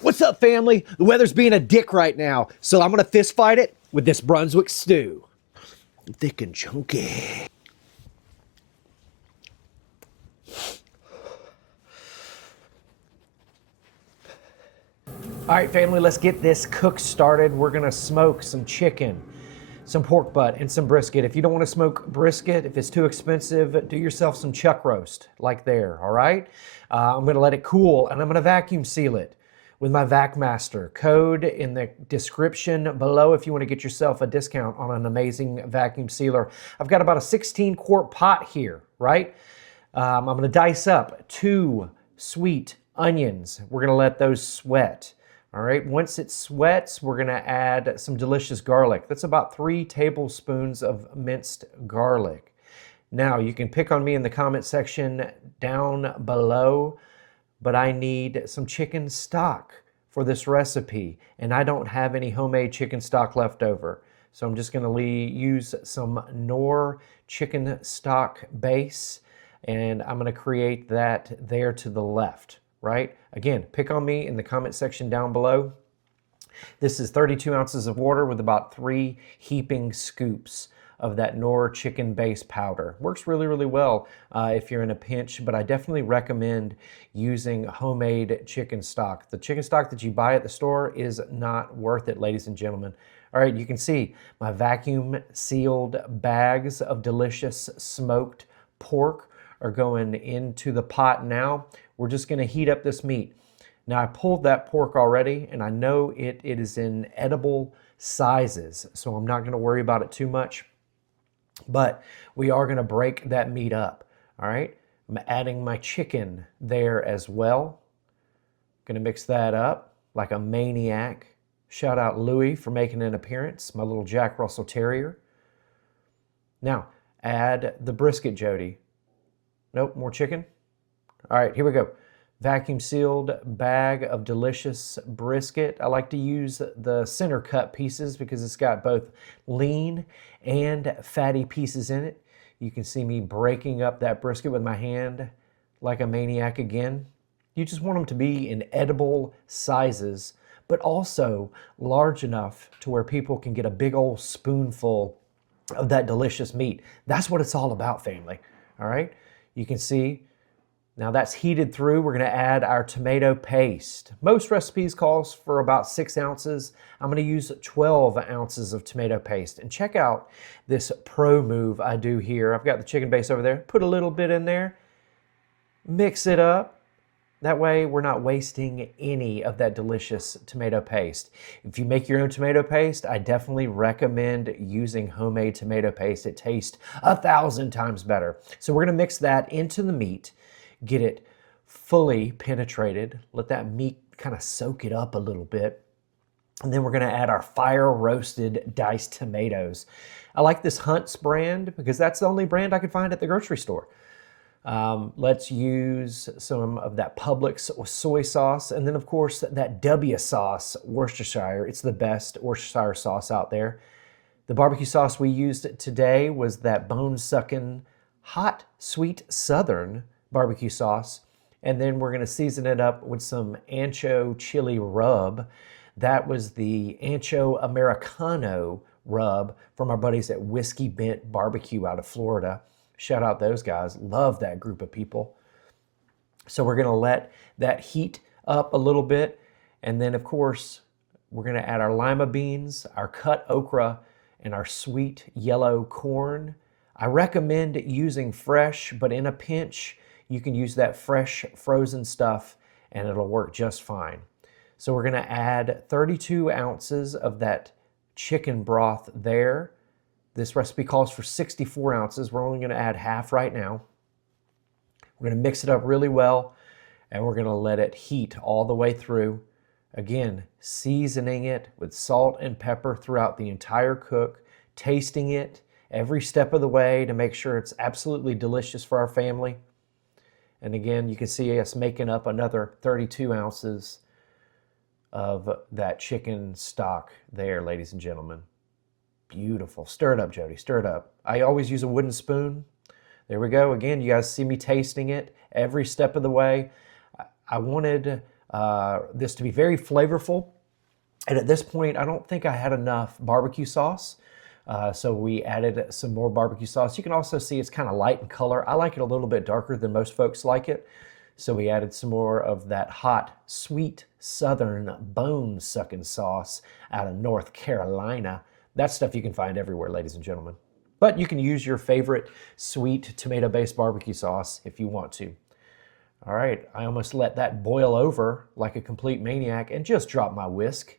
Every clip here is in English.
What's up, family? The weather's being a dick right now, so I'm gonna fist fight it with this Brunswick Stew. Thick and chunky. All right, family, let's get this cook started. We're gonna smoke some chicken, some pork butt, and some brisket. If you don't wanna smoke brisket, if it's too expensive, do yourself some chuck roast, like there, all right? I'm gonna let it cool, and I'm gonna vacuum seal it with my VacMaster. Code in the description below if you wanna get yourself a discount on an amazing vacuum sealer. I've got about a 16-quart pot here, right? I'm gonna dice up 2 sweet onions. We're gonna let those sweat. All right, once it sweats, we're gonna add some delicious garlic. That's about 3 tablespoons of minced garlic. Now, you can pick on me in the comment section down below, but I need some chicken stock for this recipe, and I don't have any homemade chicken stock left over. So I'm just gonna use some Knorr chicken stock base, and I'm gonna create that there to the left. Right? Again, pick on me in the comment section down below. This is 32 ounces of water with about 3 heaping scoops of that Knorr chicken base powder. Works really, really well if you're in a pinch, but I definitely recommend using homemade chicken stock. The chicken stock that you buy at the store is not worth it, ladies and gentlemen. All right, you can see my vacuum sealed bags of delicious smoked pork are going into the pot now. We're just gonna heat up this meat. Now I pulled that pork already and I know it is in edible sizes, so I'm not gonna worry about it too much, but we are gonna break that meat up, all right? I'm adding my chicken there as well. Gonna mix that up like a maniac. Shout out Louie for making an appearance, my little Jack Russell Terrier. Now, add the brisket, Jody. Nope, more chicken. All right, here we go. Vacuum sealed bag of delicious brisket. I like to use the center cut pieces because it's got both lean and fatty pieces in it. You can see me breaking up that brisket with my hand like a maniac again. You just want them to be in edible sizes, but also large enough to where people can get a big old spoonful of that delicious meat. That's what it's all about, family. All right? You can see now that's heated through. We're gonna add our tomato paste. Most recipes calls for about 6 ounces. I'm gonna use 12 ounces of tomato paste. And check out this pro move I do here. I've got the chicken base over there. Put a little bit in there, mix it up. That way we're not wasting any of that delicious tomato paste. If you make your own tomato paste, I definitely recommend using homemade tomato paste. It tastes 1,000 times better. So we're gonna mix that into the meat. Get it fully penetrated. Let that meat kind of soak it up a little bit. And then we're gonna add our fire roasted diced tomatoes. I like this Hunt's brand because that's the only brand I could find at the grocery store. Let's use some of that Publix soy sauce. And then of course that W sauce, Worcestershire. It's the best Worcestershire sauce out there. The barbecue sauce we used today was that bone-sucking, hot, sweet Southern barbecue sauce, and then we're going to season it up with some ancho chili rub. That was the ancho Americano rub from our buddies at Whiskey Bent Barbecue out of Florida. Shout out those guys. Love that group of people. So we're going to let that heat up a little bit, and then of course we're going to add our lima beans, our cut okra, and our sweet yellow corn. I recommend using fresh, but in a pinch you can use that fresh frozen stuff and it'll work just fine. So we're gonna add 32 ounces of that chicken broth there. This recipe calls for 64 ounces. We're only gonna add half right now. We're gonna mix it up really well and we're gonna let it heat all the way through. Again, seasoning it with salt and pepper throughout the entire cook, tasting it every step of the way to make sure it's absolutely delicious for our family. And again, you can see us making up another 32 ounces of that chicken stock there, ladies and gentlemen. Beautiful. Stir it up, Jody. Stir it up. I always use a wooden spoon. There we go. Again, you guys see me tasting it every step of the way. I wanted this to be very flavorful. And at this point, I don't think I had enough barbecue sauce. So we added some more barbecue sauce. You can also see it's kind of light in color. I like it a little bit darker than most folks like it. So we added some more of that hot, sweet, southern, bone-sucking sauce out of North Carolina. That stuff you can find everywhere, ladies and gentlemen. But you can use your favorite sweet tomato-based barbecue sauce if you want to. All right, I almost let that boil over like a complete maniac and just drop my whisk.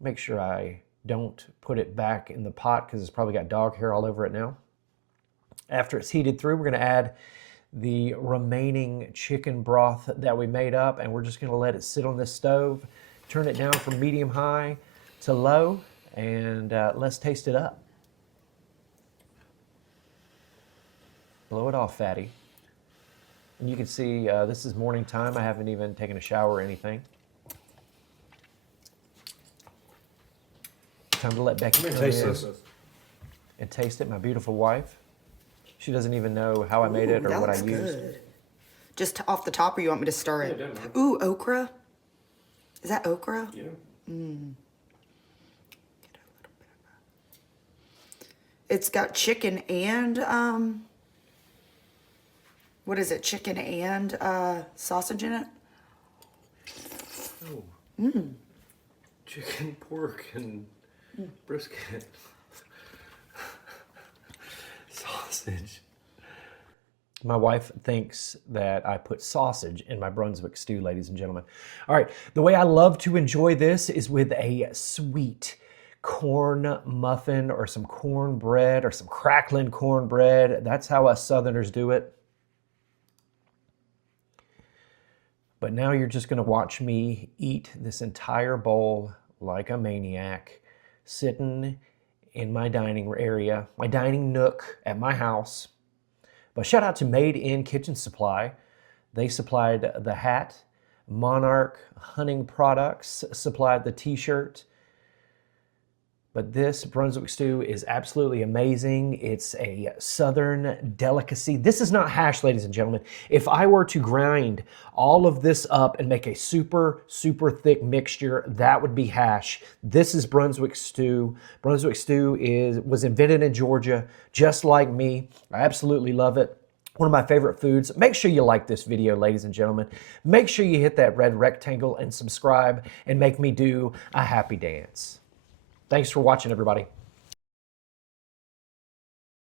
Make sure I don't put it back in the pot because it's probably got dog hair all over it now. After it's heated through, we're going to add the remaining chicken broth that we made up, and we're just going to let it sit on this stove, turn it down from medium-high to low, and let's taste it up. Blow it off, fatty. And you can see this is morning time. I haven't even taken a shower or anything. Time to let Becky taste this and taste it. My beautiful wife. She doesn't even know how I made it or what I used. Good. Just off the top, or you want me to stir it? Yeah, ooh, okra. Is that okra? Yeah. It's got chicken and what is it? Chicken and sausage in it. Oh. Chicken, pork, and brisket. Sausage. My wife thinks that I put sausage in my Brunswick stew, ladies and gentlemen. All right, the way I love to enjoy this is with a sweet corn muffin or some cornbread or some crackling cornbread. That's how us Southerners do it. But now you're just going to watch me eat this entire bowl like a maniac, sitting in my dining area, my dining nook at my house. But shout out to Made in Kitchen Supply. They supplied the hat. Monarch Hunting Products supplied the t-shirt. But this Brunswick stew is absolutely amazing. It's a Southern delicacy. This is not hash, ladies and gentlemen. If I were to grind all of this up and make a super, super thick mixture, that would be hash. This is Brunswick stew. Brunswick stew was invented in Georgia, just like me. I absolutely love it. One of my favorite foods. Make sure you like this video, ladies and gentlemen. Make sure you hit that red rectangle and subscribe and make me do a happy dance. Thanks for watching, everybody.